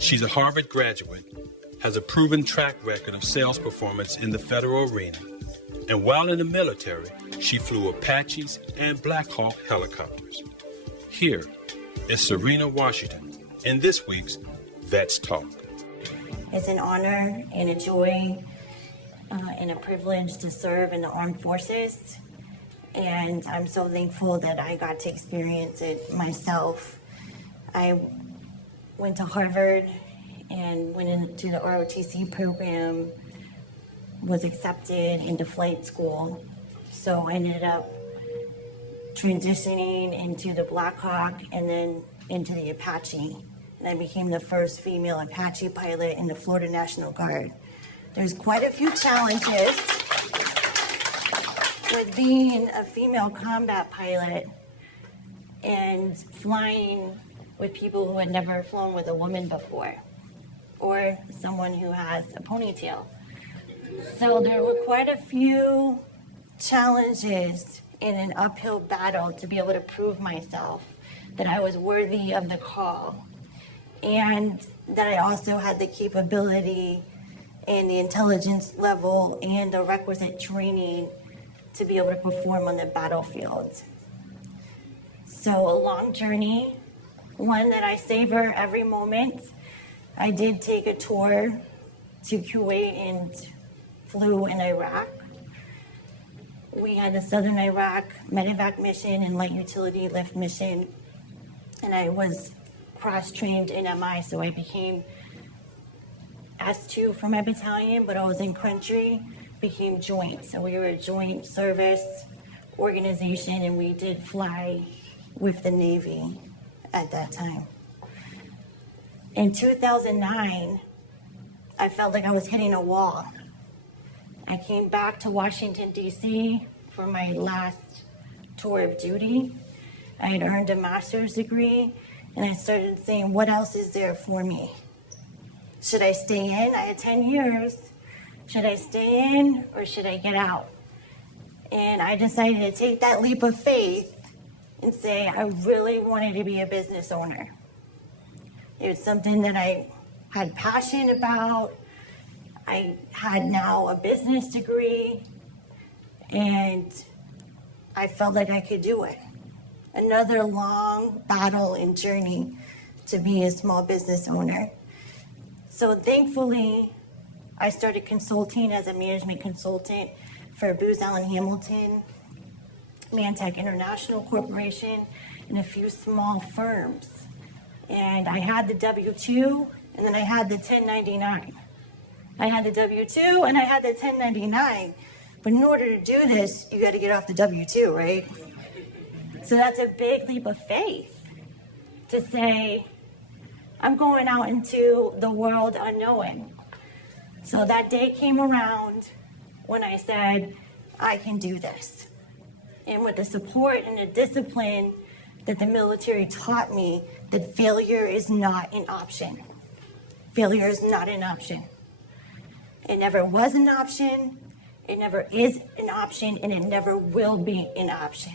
She's a Harvard graduate, has a proven track record of sales performance in the federal arena, and while in the military, she flew Apaches and Black Hawk helicopters. Here is Serena Washington in this week's Vets Talk. It's an honor and a joy and a privilege to serve in the armed forces, and I'm so thankful that I got to experience it myself. I went to Harvard and went into the ROTC program, was accepted into flight school, so I ended up transitioning into the Black Hawk and then into the Apache, and I became the first female Apache pilot in the Florida National Guard. There's quite a few challenges with being a female combat pilot and flying with people who had never flown with a woman before, or someone who has a ponytail. So there were quite a few challenges in an uphill battle to be able to prove myself that I was worthy of the call, and that I also had the capability and the intelligence level and the requisite training to be able to perform on the battlefield. So a long journey, one that I savor every moment. I did take a tour to Kuwait and flew in Iraq. We had the Southern Iraq medevac mission and light utility lift mission, and I was cross-trained in MI, so I became S2 for my battalion, but I was in country, became joint. So we were a joint service organization, and we did fly with the Navy at that time. In 2009, I felt like I was hitting a wall. I came back to Washington, D.C. for my last tour of duty. I had earned a master's degree, and I started saying, what else is there for me? Should I stay in? I had 10 years. Should I stay in or should I get out? And I decided to take that leap of faith and say I really wanted to be a business owner. It was something that I had passion about. I had now a business degree, and I felt like I could do it. Another long battle and journey to be a small business owner. So thankfully, I started consulting as a management consultant for Booz Allen Hamilton, Mantech International Corporation, and a few small firms. And I had the W-2, and then I had the 1099. I had the W-2 and I had the 1099. But in order to do this, you got to get off the W-2, right? So that's a big leap of faith to say, I'm going out into the world unknown. So that day came around when I said, I can do this. And with the support and the discipline that the military taught me, that failure is not an option. Failure is not an option. It never was an option, it never is an option, and it never will be an option.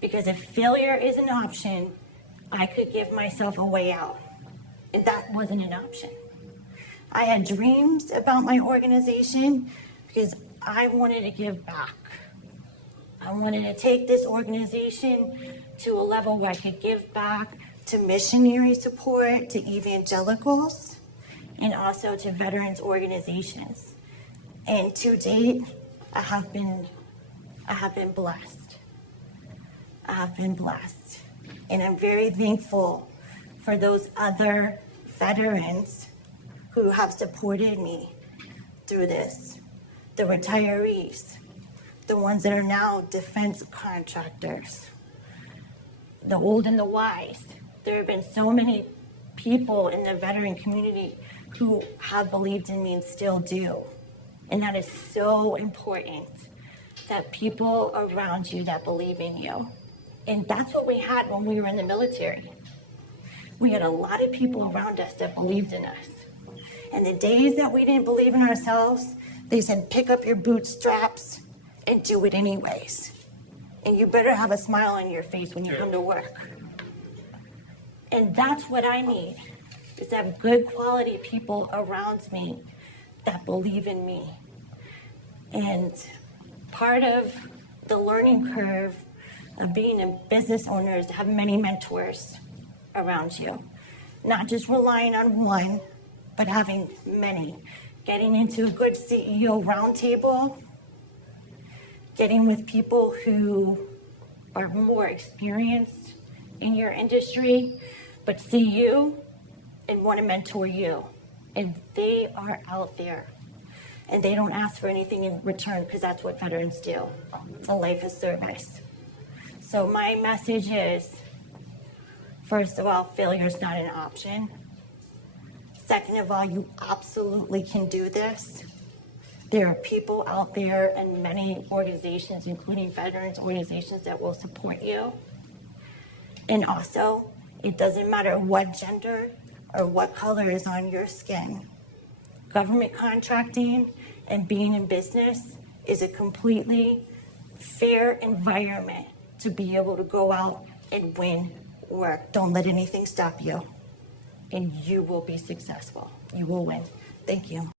Because if failure is an option, I could give myself a way out. And that wasn't an option. I had dreams about my organization because I wanted to give back. I wanted to take this organization to a level where I could give back to missionary support, to evangelicals, and also to veterans organizations. And to date, I have been blessed. I have been blessed. And I'm very thankful for those other veterans who have supported me through this. The retirees, the ones that are now defense contractors, the old and the wise. There have been so many people in the veteran community who have believed in me and still do. And that is so important, that people around you that believe in you. And that's what we had when we were in the military. We had a lot of people around us that believed in us. And the days that we didn't believe in ourselves, they said, pick up your bootstraps and do it anyways. And you better have a smile on your face when you come to work. And that's what I need. is to have good quality people around me that believe in me. And part of the learning curve of being a business owner is to have many mentors around you. Not just relying on one, but having many. Getting into a good CEO roundtable, getting with people who are more experienced in your industry, but see you and want to mentor you. And they are out there. And they don't ask for anything in return because that's what veterans do. A life of service. So my message is, first of all, failure is not an option. Second of all, you absolutely can do this. There are people out there and many organizations, including veterans organizations, that will support you. And also, it doesn't matter what gender or what color is on your skin. Government contracting and being in business is a completely fair environment to be able to go out and win work. Don't let anything stop you. And you will be successful. You will win. Thank you.